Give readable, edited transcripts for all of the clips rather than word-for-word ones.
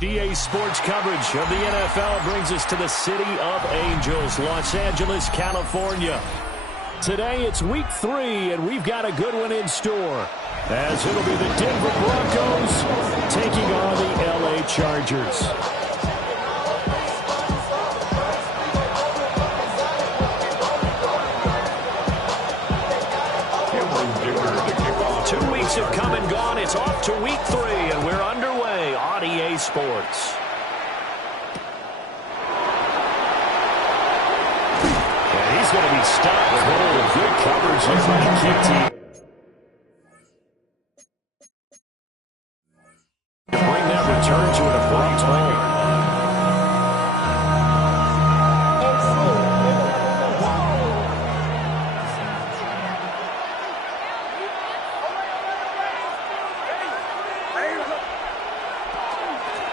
EA Sports coverage of the NFL brings us to the City of Angels, Los Angeles, California. Today it's week 3, and we've got a good one in store, as it'll be the Denver Broncos taking on the LA Chargers. Have come and gone. It's off to week 3, and we're underway on EA Sports. And he's going to be stopped cold. Good coverage here by the QT. Bring that return to an abrupt halt.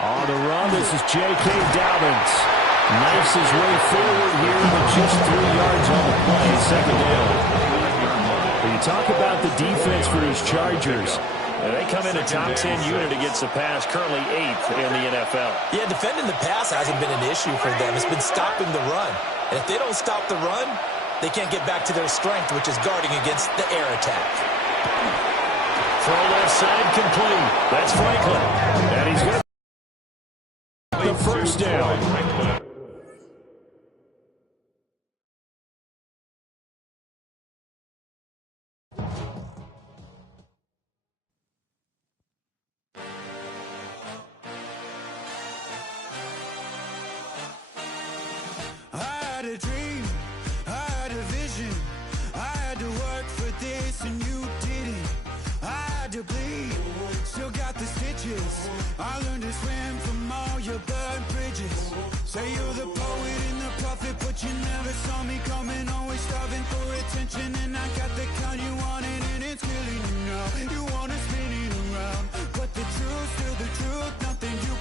On the run, this is J.K. Dobbins. Knifes his way forward here with just 3 yards on the play, second down. When you talk about the defense for his Chargers, they come in a top 10 unit against the pass, currently 8th in the NFL. Yeah, defending the pass hasn't been an issue for them. It's been stopping the run. And if they don't stop the run, they can't get back to their strength, which is guarding against the air attack. Throw left side complete. That's Franklin. And he's going to the first down. I had a dream, I had a vision, I had to work for this and you didn't. I had to bleed, still got the stitches. I learned to swim from all your burned bridges. Say you're the poet and the prophet, but you never saw me coming. Always starving for attention, and I got the kind you wanted, and it's killing you now. You wanna spin it around, but the truth's still the truth. Nothing you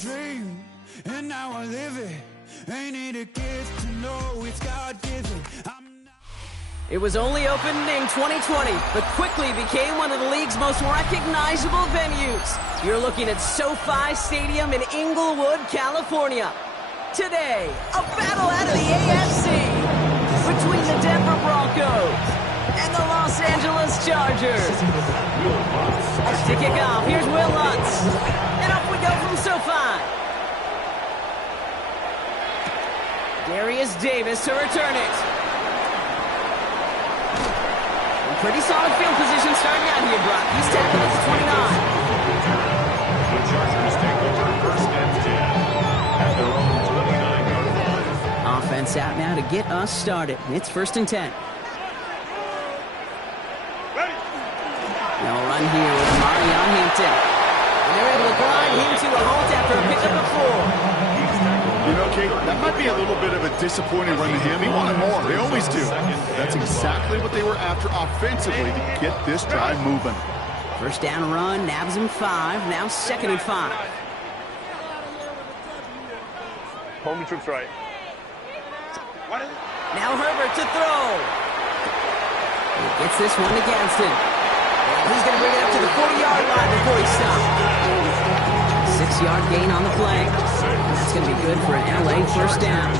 dream, and now I live it. Ain't it a gift to know it's God-given? It was only opened in 2020, but quickly became one of the league's most recognizable venues. You're looking at SoFi Stadium in Inglewood, California. Today, a battle out of the AFC between the Denver Broncos and the Los Angeles Chargers. To kick off, here's Will Lutz. And off we go from SoFi. Darius Davis to return it. Pretty solid field position starting out here, Brock. He's tackled at 29. The Chargers take over first and 10 at their own 29-yard line. Offense out now to get us started. It's first and 10. They'll run here with Marion Hampton. And they're able to grind him to a halt after a pickup of 4. You know, Kate, that might be a little bit of a disappointing run to him. He wanted more. They always do. That's exactly what they were after offensively to get this drive moving. First down run, nabs him 5. Now second and 5. Home troops right. Now Herbert to throw. He gets this one to Gadsden. And he's going to bring it up to the 40-yard line before he stops. 6-yard gain on the play. That's going to be good for an LA first down.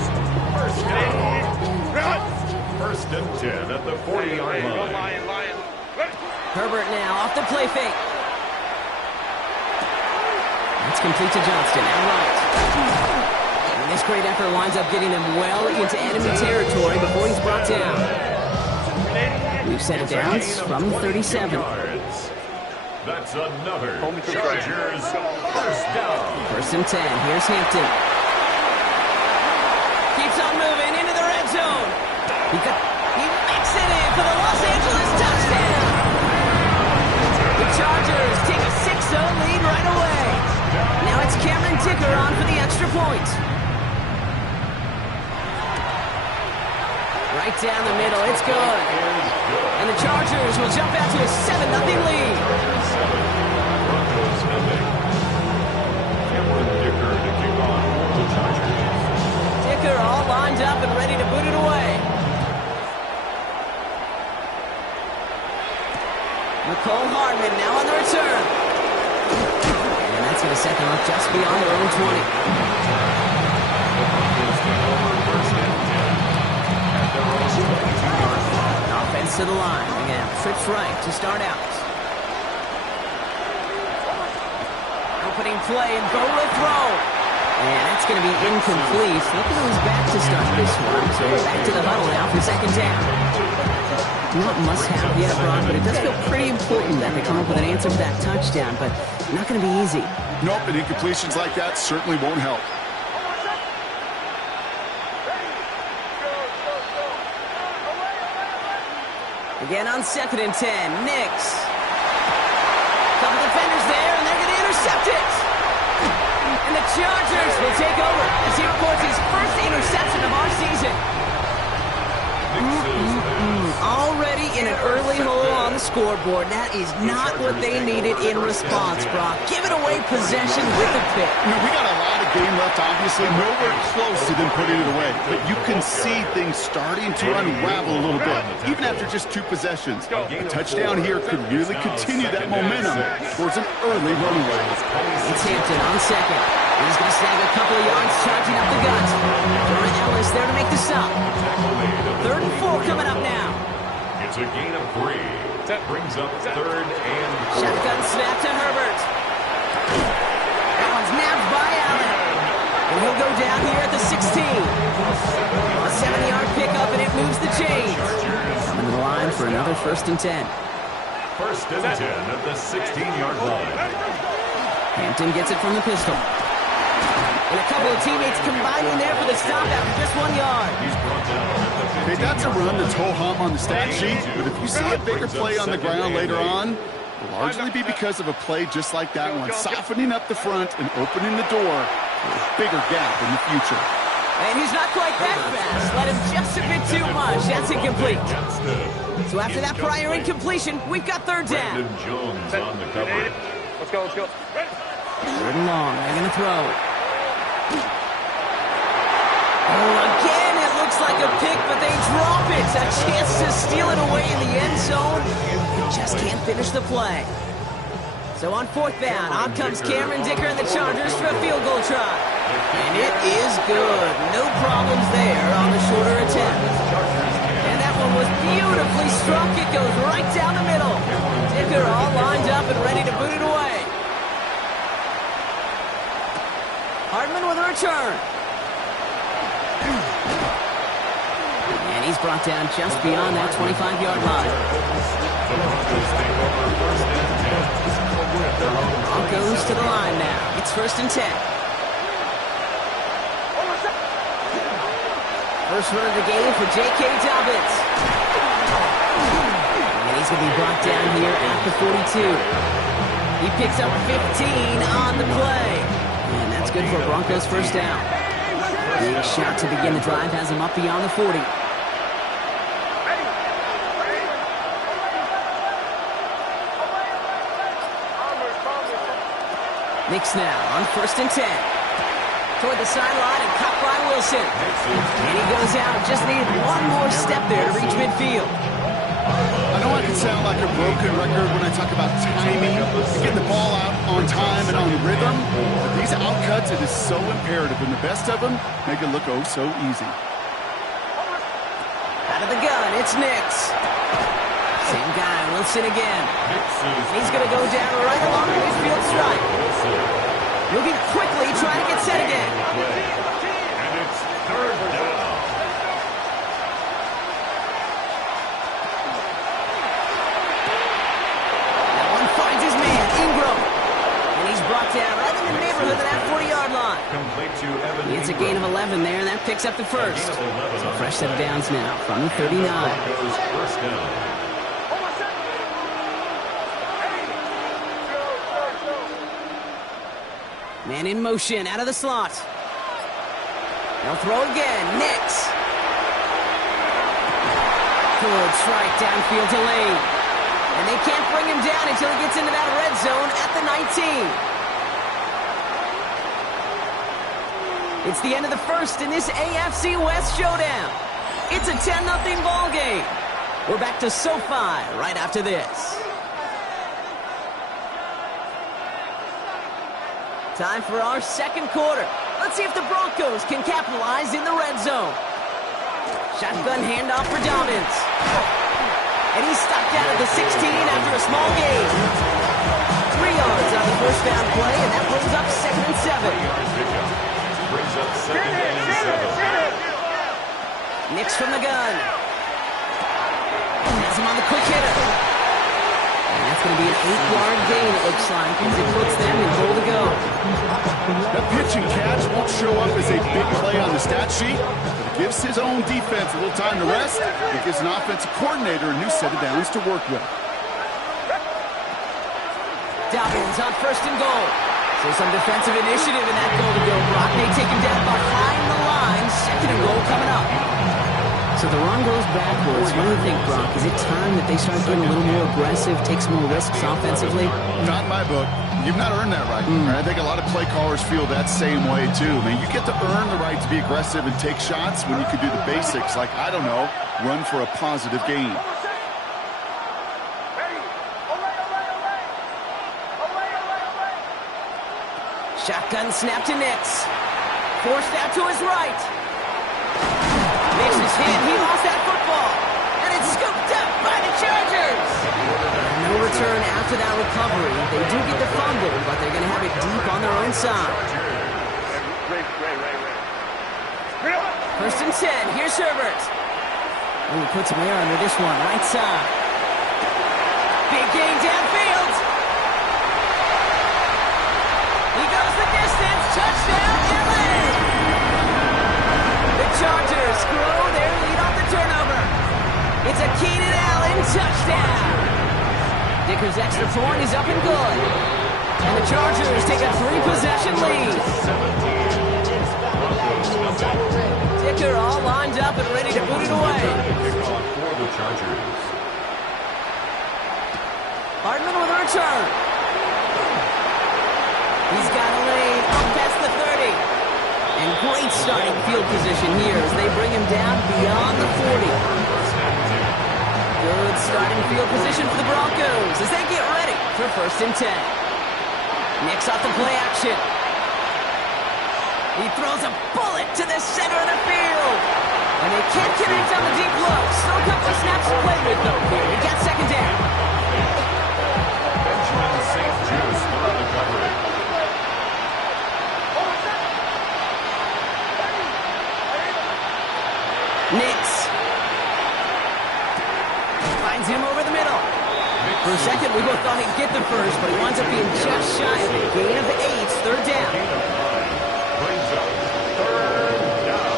First and 10 at the 40-yard line. Herbert now off the play fake. That's complete to Johnston, out right. And this great effort winds up getting him well into enemy territory before he's brought down. We've set it down from 37. That's another Chargers first down. First and 10. Here's Hampton. Keeps on moving into the red zone. He makes it in for the Los Angeles touchdown. The Chargers take a 6-0 lead right away. Now it's Cameron Dicker on for the extra point. Right down the middle. It's good. And the Chargers will jump out to a 7-0 lead. Broncos nothing. Cameron Dicker to kick off the Chargers. Dicker all lined up and ready to boot it away. Nicole Hardman now on the return. And that's going to set them up just beyond their own 20. The Broncos take over first and 10 at their own 22-yard line. Offense to the line. Again, trips right to start out. Opening play and Bo will throw. And that's going to be incomplete. Looking to his back to start this one. So back to the huddle now for second down. Not must-have yet, Brock, but it does feel pretty important that they come up with an answer for that touchdown, but not going to be easy. Nope, and incompletions like that certainly won't help. Again on 2nd and 10, Nix. Couple defenders there, and they're going to intercept it. And the Chargers will take over as he records his first interception of our season. Already in an early hole on the scoreboard. That is not what they needed in response, Brock. Giving away possession with a pick. You know, we got a lot of game left, obviously. Nowhere close to them putting it away. But you can see things starting to unravel a little bit, even after just 2 possessions. A touchdown here could really continue that momentum towards an early runaway. It's Hampton on 2nd. He's going to snag a couple of yards, charging up the gut. Jordan Ellis there to make the stop. 3rd and 4 coming up now. It's a gain of 3. That brings up 3rd and 4. Shotgun snap to Herbert. That one's nabbed by Allen. And he'll go down here at the 16. A 7-yard pickup, and it moves the chains. Coming to the line for another 1st and 10. 1st and 10 at the 16-yard line. Hampton gets it from the pistol. And a couple of teammates combining there for the stop after just 1 yard. Okay, that's a run that's ho-hum on the stat sheet, but if you see a bigger play on the ground later on, it'll largely be because of a play just like that one, softening up the front and opening the door for a bigger gap in the future. And he's not quite that fast. Let him just a bit too much. That's incomplete. So after that prior incompletion, we've got 3rd down. Brandon Jones on the cover. Let's go, let's go. 3rd and long. They're going to throw. Oh, again, it looks like a pick, but they drop it. A chance to steal it away in the end zone. They just can't finish the play. So on 4th down, out comes Cameron Dicker and the Chargers for a field goal try. And it is good. No problems there on the shorter attempt. And that one was beautifully struck. It goes right down the middle. Dicker all lined up and ready to boot it away. Hardman with a return. And he's brought down just beyond that 25-yard line. Broncos to the line now. It's 1st and 10. First run of the game for J.K. Dobbins. And he's going to be brought down here at the 42. He picks up 15 on the play. And that's good for a Broncos 1st down. Big shot to begin the drive has him up beyond the 40. Nix now on 1st and 10. Toward the sideline and caught by Wilson. And he goes out. Just needed one more step there to reach midfield. I know I can sound like a broken record when I talk about timing, getting the ball out on time and on rhythm. But these outcuts, it is so imperative, and the best of them make it look oh so easy. Out of the gun, it's Nix. Same guy, Wilson again. He's going to go down right along the midfield stripe. Moving quickly, trying to get set again. And it's 3rd down. That one finds his man, Ingram. And he's brought down right in the neighborhood of that 40-yard line. Complete to Evan It's a gain of 11 there, and that picks up the 1st. So a fresh set of downs now from the 39. Broncos 1st down. Man in motion, out of the slot. They'll throw again. Nix. Good strike downfield to Lane. And they can't bring him down until he gets into that red zone at the 19. It's the end of the first in this AFC West showdown. It's a 10-0 ball game. We're back to SoFi right after this. Time for our second quarter. Let's see if the Broncos can capitalize in the red zone. Shotgun handoff for Dobbins. And he's stopped out at the 16 after a small gain. 3 yards on the first down play, and that brings up 2nd and 7. Nix from the gun. Has him on the quick hitter. And that's going to be an 8-yard gain, it looks like, as it puts them in goal to go. That pitch and catch won't show up as a big play on the stat sheet, but it gives his own defense a little time to rest. It gives an offensive coordinator a new set of downs to work with. Dobbins on 1st and goal. So some defensive initiative in that goal to go. Brock may take him down behind the line. 2nd and goal coming up. So the run goes backwards. What do you think, Brock? Is it time that they start getting a little more aggressive, take some more risks offensively? Not in my book. You've not earned that right. I think a lot of play callers feel that same way, too. I mean, you get to earn the right to be aggressive and take shots when you could do the basics, like, I don't know, run for a positive gain. Shotgun snap to Nix. Forced out to his right. Nix is hit. He lost that football. And it's scooped up by the Chargers. No return after that recovery. They do get the fumble, but they're going to have it deep on their own side. 1st and 10. Here's Herbert. Oh, he puts him there under this one. Right side. Big gain downfield. He goes the distance. Touchdown, LA. The Chargers grow their lead off the turnover. It's a Keenan Allen touchdown. Dicker's extra point is up and good. And the Chargers take a 3-possession lead. Dicker all lined up and ready to boot it away. Hardman with a return. He's got a lane up past the 30. And great starting field position here as they bring him down beyond the 40. Good starting field position for the Broncos as they get ready for 1st and 10. Nix off the play action. He throws a bullet to the center of the field. And they can't connect on the deep low. Still a couple of snaps to play with, though. Here, we got 2nd down. Benjamin St. Juice on the coverage. Nix. Finds him over the middle. For a second, we both thought he'd get the first, but he winds up being just shy of a gain of 8. 3rd down. Brings up 3rd down.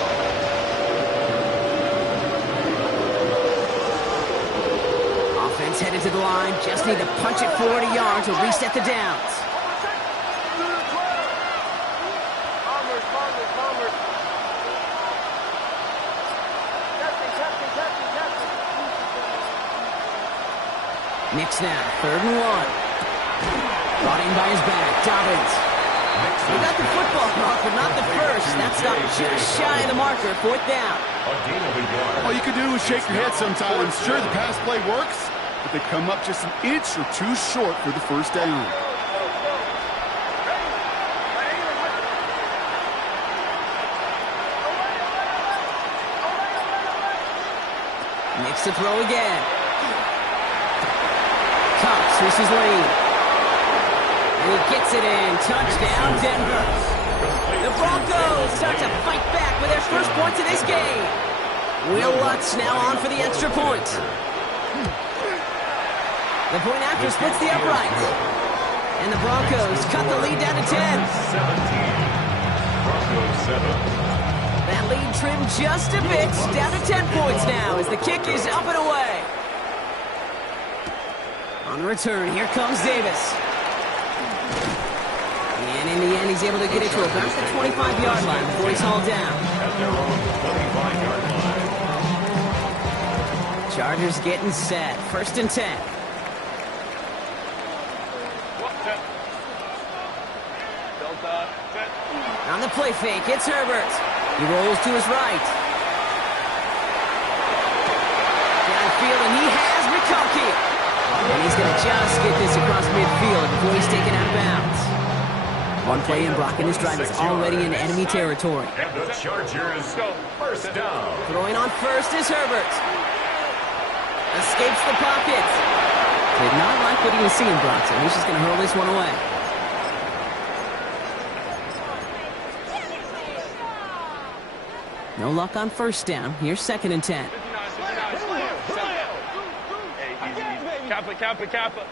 Offense headed to the line. Just need to punch it 40 yards to reset the downs. Nix now, 3rd and 1. Brought in by his back, Dobbins. He got the football mark, but not the first. That stopped just shy of the marker, 4th down. All you can do is shake your head sometimes. Sure, the pass play works, but they come up just an inch or two short for the 1st down. Nix to throw again. Cox misses lane. And he gets it in. Touchdown, Denver. The Broncos start to fight back with their first points of this game. Will Lutz now on for the extra point. The point after splits the uprights. And the Broncos cut the lead down to 10. 17. Broncos 7. That lead trimmed just a bit. Down to 10 points now as the kick is up and away. On the return, here comes Davis. And in the end, he's able to get it to about the 25-yard line before he's hauled down. At their own 25-yard line. Chargers getting set. 1st and 10. On the play fake, it's Herbert. He rolls to his right. Downfield, and he has McConkey. And he's going to just get this across midfield before he's taken out of bounds. One play in, Brock, and this drive is already in enemy territory. And the Chargers, 1st down. Throwing on first is Herbert. Escapes the pocket. Did not like what he was seeing, Brock, so he's just going to hurl this one away. No luck on 1st down. Here's 2nd and 10. Kappa.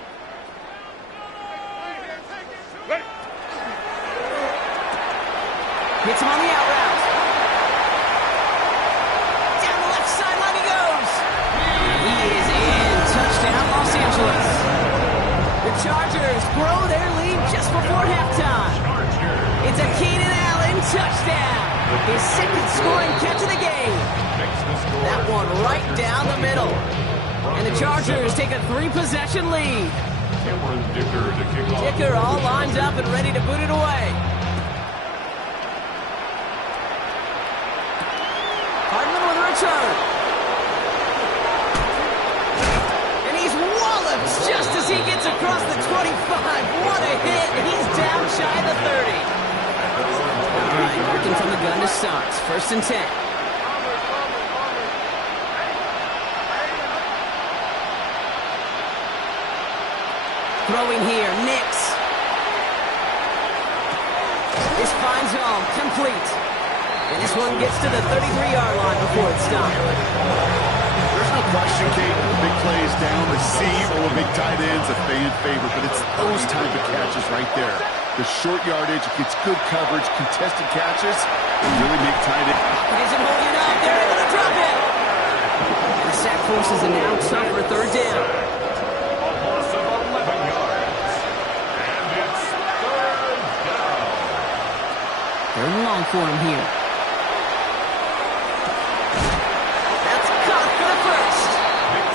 Hits him on the out route. Down the left sideline he goes. He is in. Touchdown, Los Angeles. The Chargers grow their lead just before halftime. It's a Keenan Allen touchdown. His 2nd scoring catch of the game. That one right down the middle. And the Chargers take a 3-possession lead. Dicker all lined up and ready to boot it away. Hardman with a return. And he's walloped just as he gets across the 25. What a hit. He's down shy of the 30. All right, working from the gun to starts. 1st and 10. Throwing here, Nix. This finds home, complete. And this one gets to the 33-yard line before it's stopped. There's no question, Kate, big plays down the seam or big tight ends, a fan favorite, but it's those type of catches right there. The short yardage, it gets good coverage, contested catches, and really make tight ends. Isn't holding up, they're able to drop it. The sack forces it now tough for 3rd down. Third long for him here. That's caught for the 1st.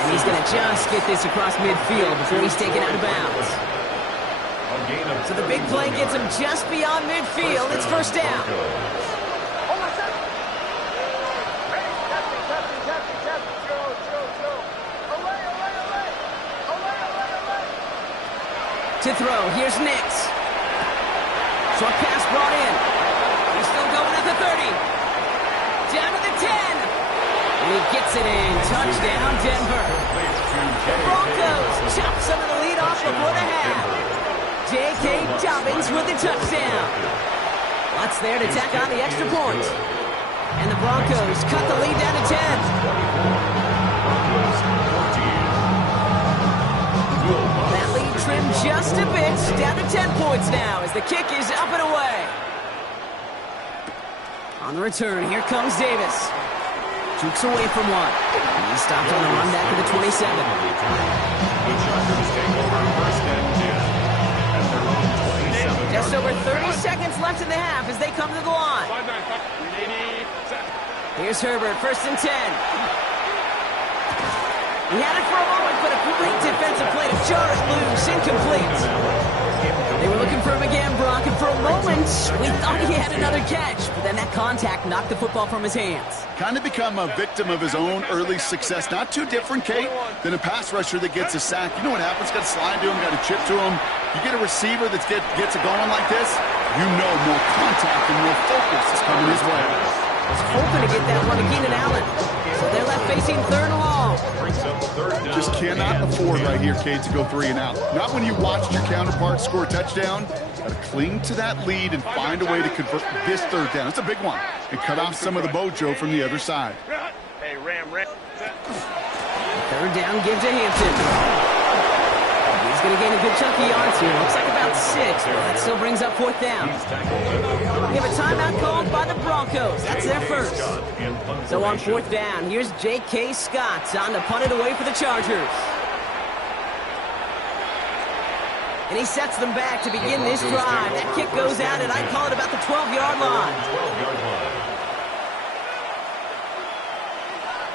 And he's going to just get this across midfield before he's taken out of bounds. So the big play gets him just beyond midfield. It's 1st down. To throw, here's Nix. Short pass brought in. He's still going at the 30. Down to the 10. And he gets it in. Touchdown, Denver. The Broncos chop some of the lead off before the half. J.K. Dobbins with the touchdown. Lots there to tack on the extra point. And the Broncos cut the lead down to 10. That lead trimmed just a bit, down to 10 points now as the kick is up and away. On the return, here comes Davis. Jukes away from one. And he's stopped on the run back to the 27. Just over 30 seconds left in the half as they come to the line. Here's Herbert, 1st and 10. He had it for a moment, but a great defensive play to jar it loose, incomplete. They were looking for him again, Brock, and for a moment, we thought he had another catch, but then that contact knocked the football from his hands. Kind of become a victim of his own early success. Not too different, Kate, than a pass rusher that gets a sack. You know what happens? Got to slide to him, got to chip to him. You get a receiver that gets it going like this, you know more contact and more focus is coming his way. Was hoping to get that one to Keenan Allen. So they're left facing 3rd and long. Just cannot afford right here, Kate, to go 3 and out. Not when you watched your counterpart score a touchdown. Got to cling to that lead and find a way to convert this 3rd down. It's a big one. And cut off some of the mojo from the other side. Hey, Ram. 3rd down, give to Hampton. He's going to gain a good chunk of yards here. Looks like about 6, but that still brings up 4th down. We have a timeout called by the Broncos. That's their first. So on 4th down, here's J.K. Scott on to punt it away for the Chargers. And he sets them back to begin this drive. That kick goes out, and I'd call it about the 12-yard line.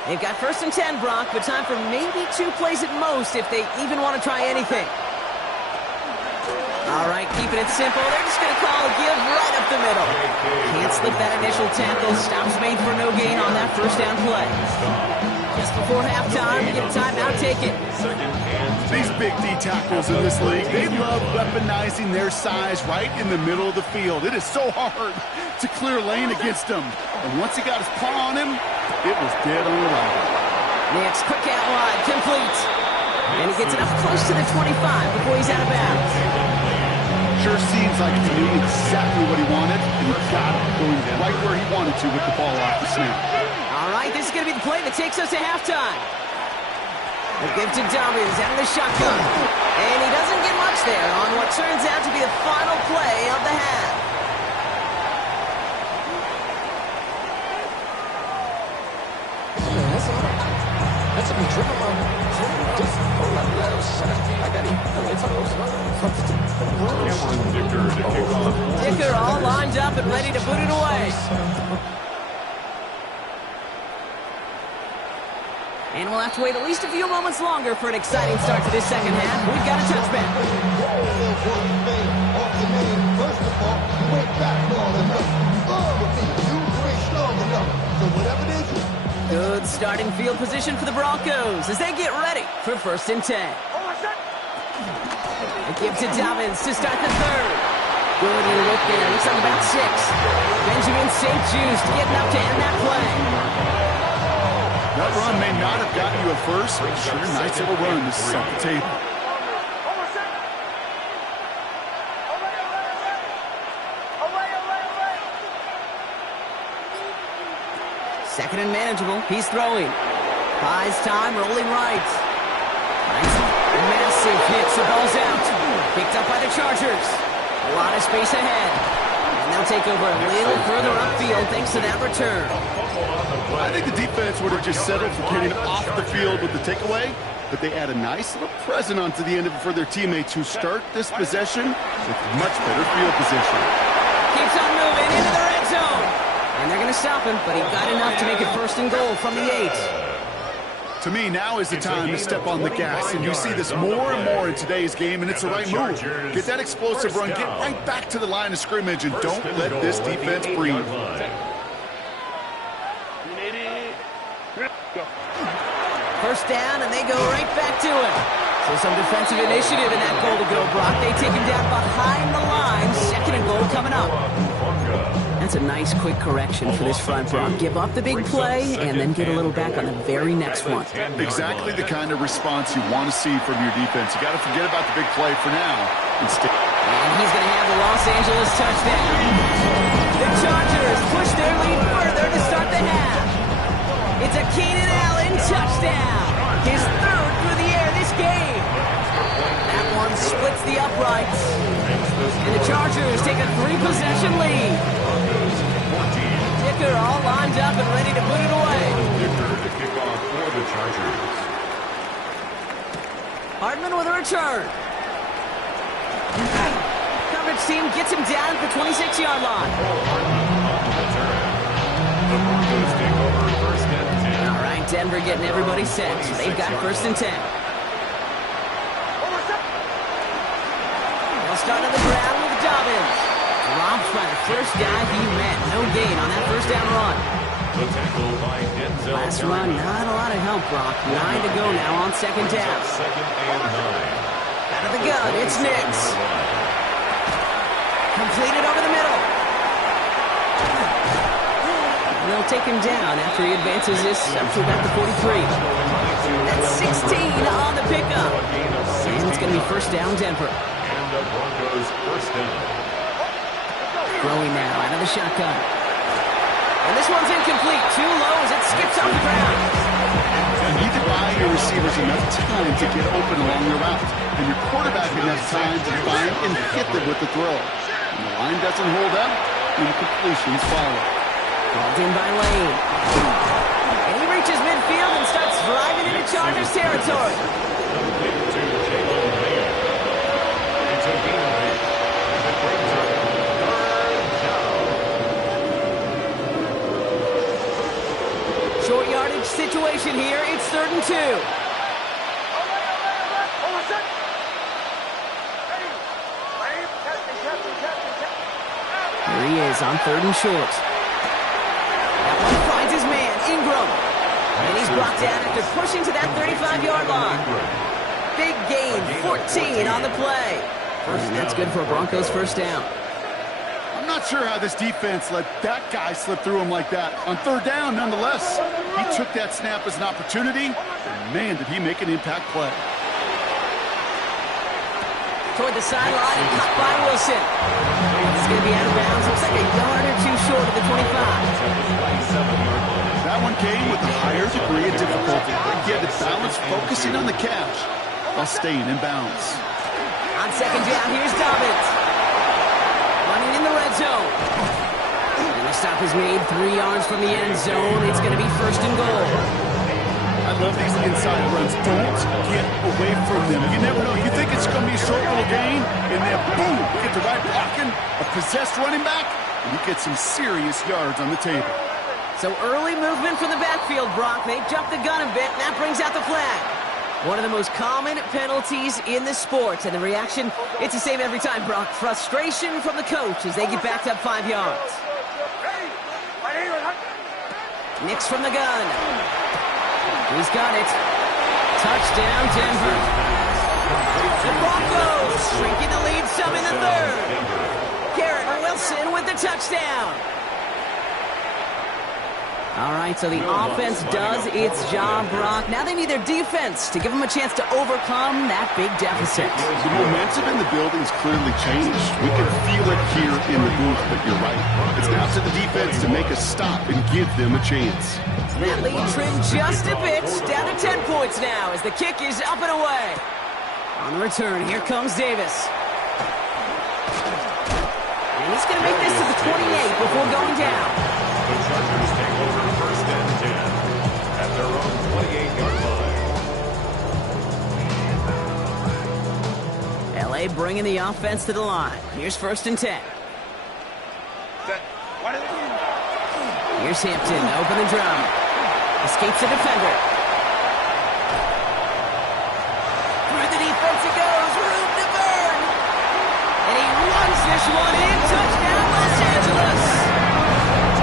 They've got 1st and 10, Brock, but time for maybe 2 plays at most if they even want to try anything. All right, keeping it simple. They're just going to call a give right up the middle. Can't slip that initial tackle. Stops made for no gain on that 1st down play. Just before halftime, you get a timeout, take it. These big D tackles in this league, they love weaponizing their size right in the middle of the field. It is so hard to clear lane against him. And once he got his paw on him, it was dead on arrival. Next, quick out wide, complete. And he gets it up close to the 25 before he's out of bounds. Sure seems like to me exactly what he wanted, and he got it going right where he wanted to with the ball off the snap. All right, this is going to be the play that takes us to halftime. The give to Dobbins out of the shotgun. And he doesn't get much there on what turns out to be the final play of the half. That's a triple. Dicker all lined up and ready to put it away. And we'll have to wait at least a few moments longer for an exciting start to this second half. We've got a touchback. Good starting field position for the Broncos as they get ready for 1st and 10. A give to Dobbins to start the 3rd. Good little look there. Looks like about 6. Benjamin St. Just getting up to end that play. That run may not have gotten you a first, but sure nice little run to set the table. 2nd and manageable. He's throwing. Buys time, rolling right. Nice, massive hit. The ball's out. Picked up by the Chargers. A lot of space ahead. And they'll take over a little further upfield thanks to that return. I think the defense would have just settled for getting off the field with the takeaway, but they add a nice little present onto the end of it for their teammates who start this possession with much better field position. Keeps on moving into the red zone. And they're going to stop him, but he got enough to make it 1st and goal from the 8. To me, now is the time to step on the gas, and you see this more and more in today's game, and it's the right move. Get that explosive run, get right back to the line of scrimmage, and don't let this defense breathe. First down, and they go right back to it. So some defensive initiative in that goal to go, Brock. They take him down behind the line. 2nd and goal coming up. That's a nice quick correction for this front, Brock. Give up the big play and then get a little back on the very next one. Exactly the kind of response you want to see from your defense. You got to forget about the big play for now. And he's going to have the Los Angeles touchdown. The Chargers push their lead further to start the half. It's a Keenan Allen touchdown. His 3rd through the air this game. That one splits the uprights. And the Chargers take a 3-possession lead. Dicker all lined up and ready to put it away. Dicker to kick off for the Chargers. Hardman with a return. Coverage team gets him down at the 26-yard line. The Broncos take over 1st and 10. All right, Denver getting everybody set. They've got 1st and 10. They'll start on the ground with Dobbins. Dropped by the first guy he met. No gain on that 1st down run. The tackle by Denzel. Last run, not a lot of help, Brock. 9 to go now on 2nd down. 2nd and 9. Out of the gun, it's Nix. Completed over the middle. And they'll take him down after he advances this up to about the 43. That's 16 on the pickup. And it's going to be 1st down, Denver. And the Broncos 1st down. Throwing now out of the shotgun. And this one's incomplete. Too low as it skips off the ground. You need to buy your receivers enough time to get open along the route, and your quarterback enough time to find and hit them with the throw. When the line doesn't hold up, incompletions follow. Called in by Lane. And he reaches midfield and starts driving into Chargers territory. situation here. It's 3rd and 2. Here he is on 3rd and short. That one finds his man, Ingram. And he's brought down after pushing to that 35-yard line. Big gain, 14 on the play. And that's good for a Broncos first down. I'm not sure how this defense let that guy slip through him like that. On 3rd down, nonetheless, he took that snap as an opportunity, and man, did he make an impact play. Toward the sideline and caught by Wilson. It's going to be out of bounds. Looks like a yard or two short of the 25. That one came with a higher degree of difficulty. He had to balance focusing on the catch while staying in bounds. On 2nd down, here's Dobbins. Running in the red zone. And the stop is made 3 yards from the end zone. It's going to be 1st and goal. I love these inside runs. Don't get away from them. You never know. You think it's going to be a short little gain, and then boom, you get the right blocking, a possessed running back, and you get some serious yards on the table. So early movement from the backfield, Brock. They jumped the gun a bit, and that brings out the flag. One of the most common penalties in the sport, and the reaction, it's the same every time, Brock. Frustration from the coach as they get backed up 5 yards. Nix from the gun. He's got it. Touchdown, Denver. The Broncos shrinking the lead some in the 3rd. Garrett Wilson with the touchdown. All right, so the offense does its job, Brock. Now they need their defense to give them a chance to overcome that big deficit. The momentum in the building's clearly changed. We can feel it here in the booth, but you're right. It's now to the defense to make a stop and give them a chance. That lead trimmed just a bit, down to 10 points now as the kick is up and away. On the return, here comes Davis. And he's going to make this to the 28 before going down. The Chargers take over 1st and 10 at their own 28-yard line. LA bringing the offense to the line. Here's 1st and 10. Here's Hampton, open the drum. Escapes the defender. Through the defense it goes, room to burn. And he runs this one in, touchdown Los Angeles.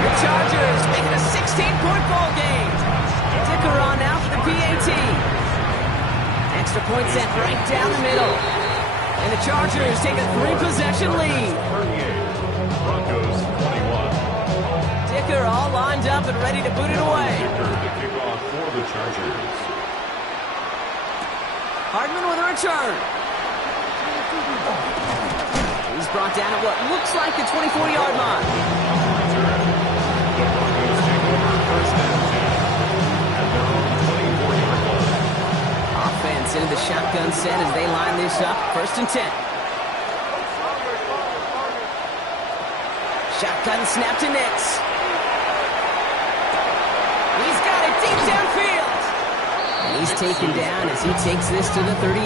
The Chargers making a 16-point ball game. Dicker on now for the PAT. Extra point set right down the middle. And the Chargers take a 3-possession lead. 38, Broncos 21. Dicker all lined up and ready to boot it away. Dicker, the kickoff for the Chargers. Hardman with a return. He's brought down at what looks like the 24-yard line. The Broncos take over 1st and 10 at their own 24-yard line. Offense into the shotgun set as they line this up. 1st and 10. Shotgun snap to Nix. He's got it deep downfield. And he's taken down as he takes this to the 38.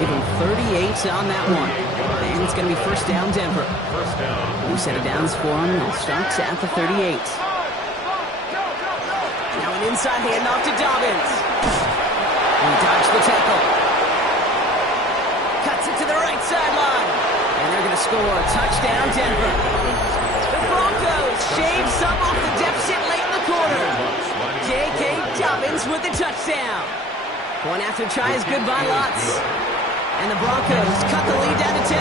Give him 38 on that one. And it's going to be 1st down Denver. First down. New set of downs for him. It starts at the 38. Now an inside handoff to Dobbins. He dodged the tackle. Cuts it to the right sideline. And they're going to score. Touchdown, Denver. The Broncos shave some off the deficit late in the quarter. J.K. Dobbins with the touchdown. Point after try is good by Lutz. And the Broncos cut the lead down to 10.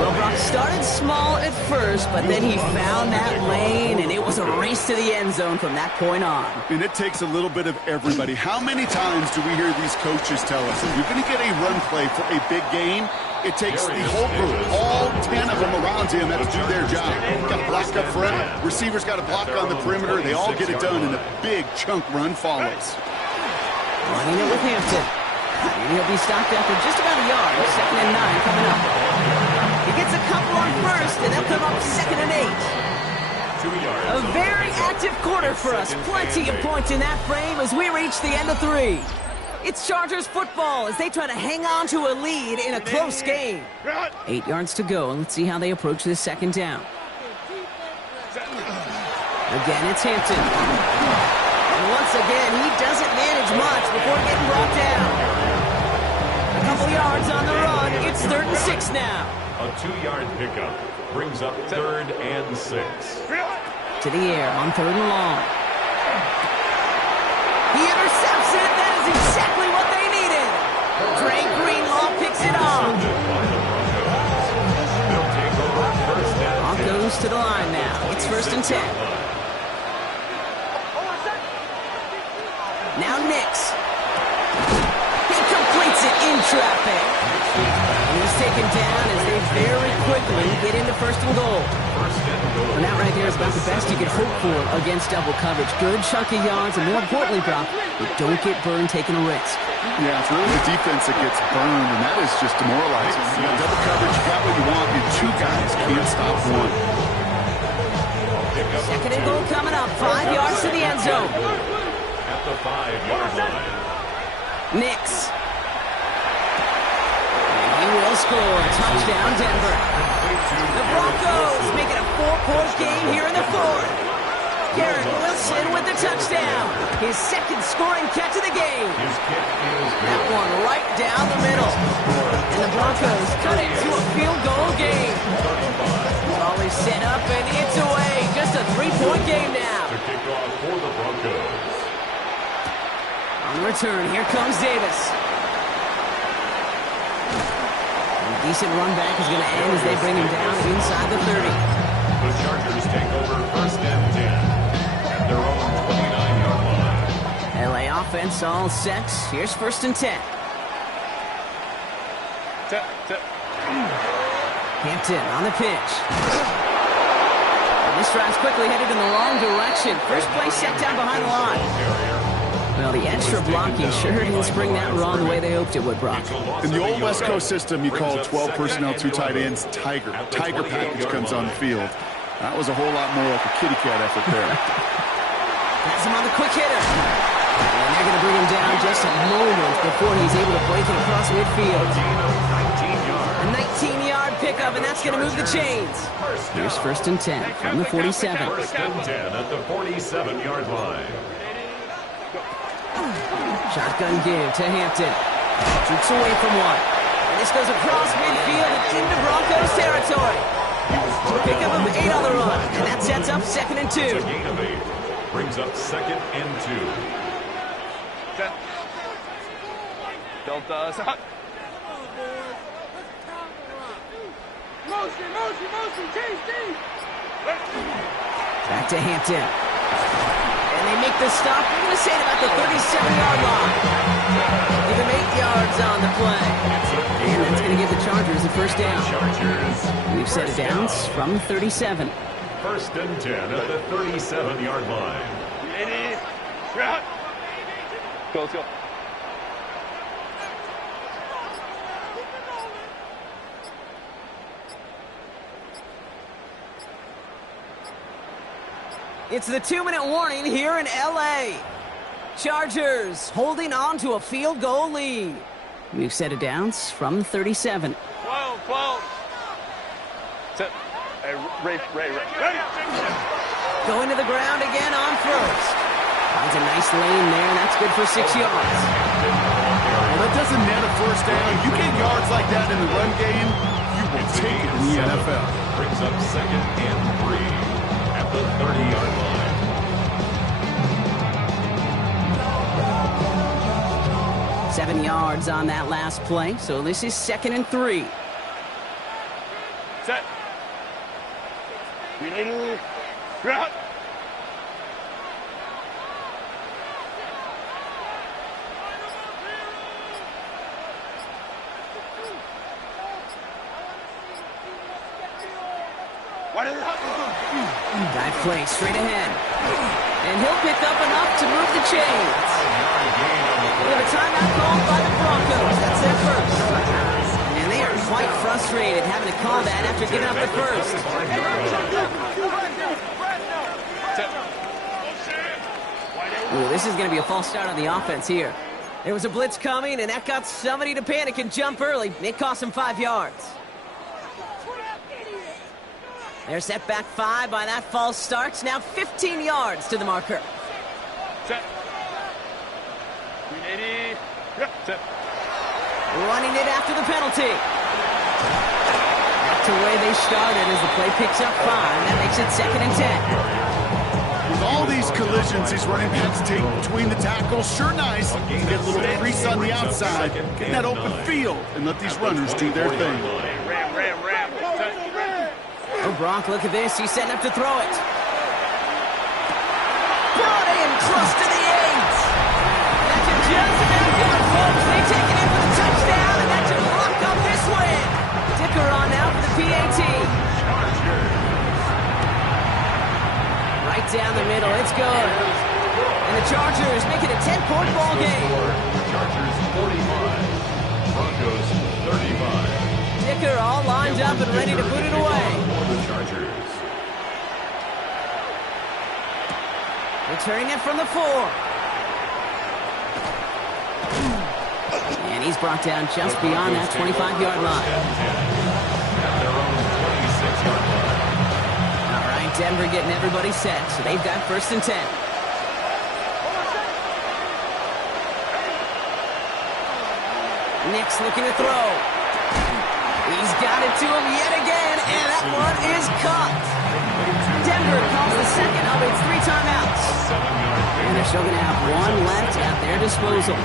Well, Brock started small at first, but then he found that lane, and it was a race to the end zone from that point on. And it takes a little bit of everybody. How many times do we hear these coaches tell us, if you're going to get a run play for a big game, it takes the whole group, all 10 of them around him have to do their job. Got to block up front, receivers got to block on the perimeter, they all get it done, and a big chunk run follows. Running it with Hampton. And he'll be stopped after just about a yard. 2nd and 9 coming up. He gets a couple on 1st, and they'll come up 2nd and 8. A very active quarter for us. Plenty of points in that frame as we reach the end of 3. It's Chargers football as they try to hang on to a lead in a close game. 8 yards to go, and let's see how they approach this 2nd down. Again, it's Hampton. And once again, he doesn't manage much before getting brought down. A couple yards on the run. It's 3rd and 6 now. A 2-yard pickup brings up 3rd and 6. To the air on 3rd and long. He intercepts it. That is exactly what they needed. Dre Greenlaw picks it off. Broncos to the line now. It's 1st and 10. Now Nix. He completes it in traffic. And he's taken down as they very quickly get into 1st and goal. And that right there is about the best you could hope for against double coverage. Good chunk of yards, and more importantly, Brock, you don't get burned taking a risk. Yeah, it's really the defense that gets burned, and that is just demoralizing. You got double coverage, you got what you want, and 2 guys can't stop one. 2nd and goal coming up, 5 yards to the end zone. At the 5-yard line. Nix. He will score. Touchdown, Denver. The Broncos make it a 4-point game here in the 4th. Garrett Wilson with the touchdown. His 2nd scoring catch of the game. That one right down the middle. And the Broncos cut it to a field goal game. Ball is set up and it's away. Just a 3-point game now. The kickoff for the Broncos. On the return, here comes Davis. A decent run back is going to end as they bring him down inside the 30. The Chargers take over 1st and 10 at their own 29-yard line. LA offense all set. Here's 1st and 10. Hampton on the pitch. And this drive's quickly headed in the wrong direction. First play set down behind the line. Well, the extra blocking sure didn't spring that wrong the way they hoped it would, Brock. In the old West Coast system, you call 12 personnel, 2 tight ends, Tiger. Tiger package comes on the field. That was a whole lot more like a kitty cat effort there. Has him on the quick hitter. And they're going to bring him down just a moment before he's able to break it across midfield. A 19-yard pickup, and that's going to move the chains. Here's 1st and 10 from the 47. 1st and 10 at the 47-yard line. Shotgun give to Hampton. Shoots away from one. And this goes across midfield and into Broncos territory. Pickup of 8 on the run. And that sets up 2nd and 2. It's a gain of 8. Brings up 2nd and 2. Delta. Motion, Chase. Back to Hampton. And they make the stop. We're going to say it about the 37-yard line. Give them 8 yards on the play. And that's going to give the Chargers the 1st down. We've set it down from 37. 1st and 10 at the 37-yard line. Let's go. It's the 2-minute warning here in L.A. Chargers holding on to a field goal lead. We've set it down from 37. 12. Set. Hey, Ray. Ready? Going to the ground again on 1st. Finds a nice lane there, and that's good for 6 yards. Well, that doesn't net a 1st down. You get yards like that in the run game, you will take it in the NFL. Brings up 2nd and 3. The 30-yard line. Seven yards on that last play, so this is 2nd and 3. Set. Ready. Route. Dive play straight ahead. And he'll pick up enough to move the chains. We have a timeout called by the Broncos. That's their 1st. And they are quite frustrated having to call that after giving up the 1st. Ooh, this is going to be a false start on the offense here. There was a blitz coming, and that got somebody to panic and jump early. It cost them 5 yards. They're set back 5 by that false start. Now 15 yards to the marker. Set. 380. Set. Running it after the penalty. Back to where they started as the play picks up 5. That makes it 2nd and 10. With all these collisions, these running backs take between the tackles. Sure nice to get a little crease on the outside, get in that open field, and let these runners do their thing. Ram. Set. Oh, Brock, look at this. He's setting up to throw it. Brought in close to the 8. That should just about do it, folks. They take it in for the touchdown, and that should lock up this win. Dicker on now for the PAT. Right down the middle. It's good. And the Chargers make it a 10-point ball game. Chargers 45. Broncos 35. Dicker all lined up and ready to put it away. For the Chargers. Returning it from the 4. And he's brought down just beyond that 25-yard line. At their own 26-yard line. All right, Denver getting everybody set, so they've got 1st and 10. Nick's looking to throw. He's got it to him yet again, and that one is caught. Denver calls the second of its 3 timeouts. And they're still going to have 1 left at their disposal.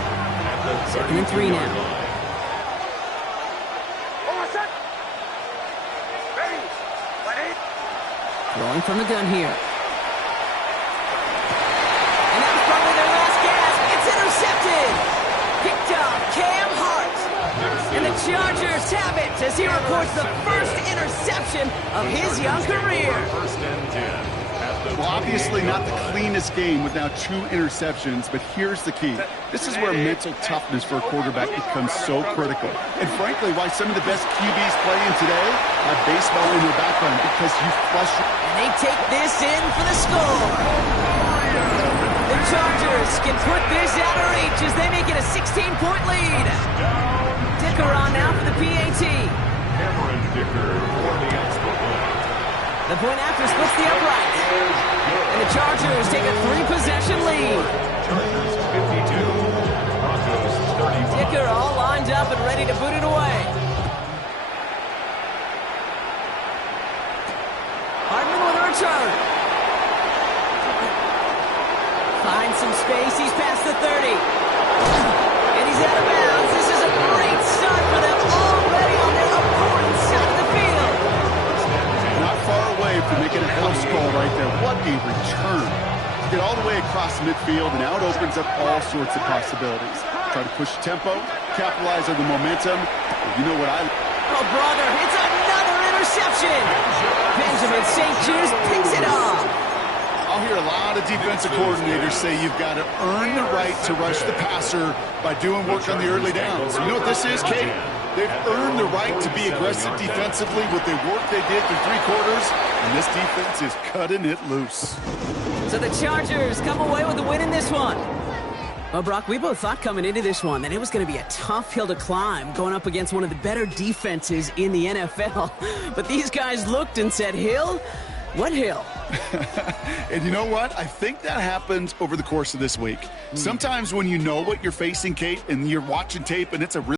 2nd and 3 now. Rolling from the gun here. And that was probably their last gasp. It's intercepted. Picked up Cam Hart. And the Chargers have it as he reports the first interception of his young career. 1st and 10. Well, obviously not the cleanest game with now 2 interceptions, but here's the key. This is where mental toughness for a quarterback becomes so critical. And frankly, why some of the best QBs playing today have baseball in their background, because you flush. And they take this in for the score. The Chargers can put this out of reach as they make it a 16-point lead. Dicker on now for the PAT. Cameron Dicker for the extra point. The point after splits the upright. And the Chargers take a 3-possession lead. Chargers 52. Broncos 35. Dicker all lined up and ready to put it away. Hardman with a return. Finds some space. He's past the 30. And he's out of bounds. This is a great start for them already on their opponent's side of the field. Not far away from making a house call right there. What a return. To get all the way across midfield, and now it opens up all sorts of possibilities. Try to push tempo, capitalize on the momentum. You know what Oh, brother, it's another interception. Benjamin St. Jude picks it off. I'll hear a lot of defensive coordinators say you've got to earn the right to rush the passer by doing work on the early downs. You know what this is, Kate? They've earned the right to be aggressive defensively with the work they did through 3 quarters, and this defense is cutting it loose. So the Chargers come away with a win in this one. Well, Brock, we both thought coming into this one that it was going to be a tough hill to climb going up against one of the better defenses in the NFL. But these guys looked and said, Hill? What hill? And you know what? I think that happens over the course of this week. Sometimes when you know what you're facing, Kate, and you're watching tape and it's a really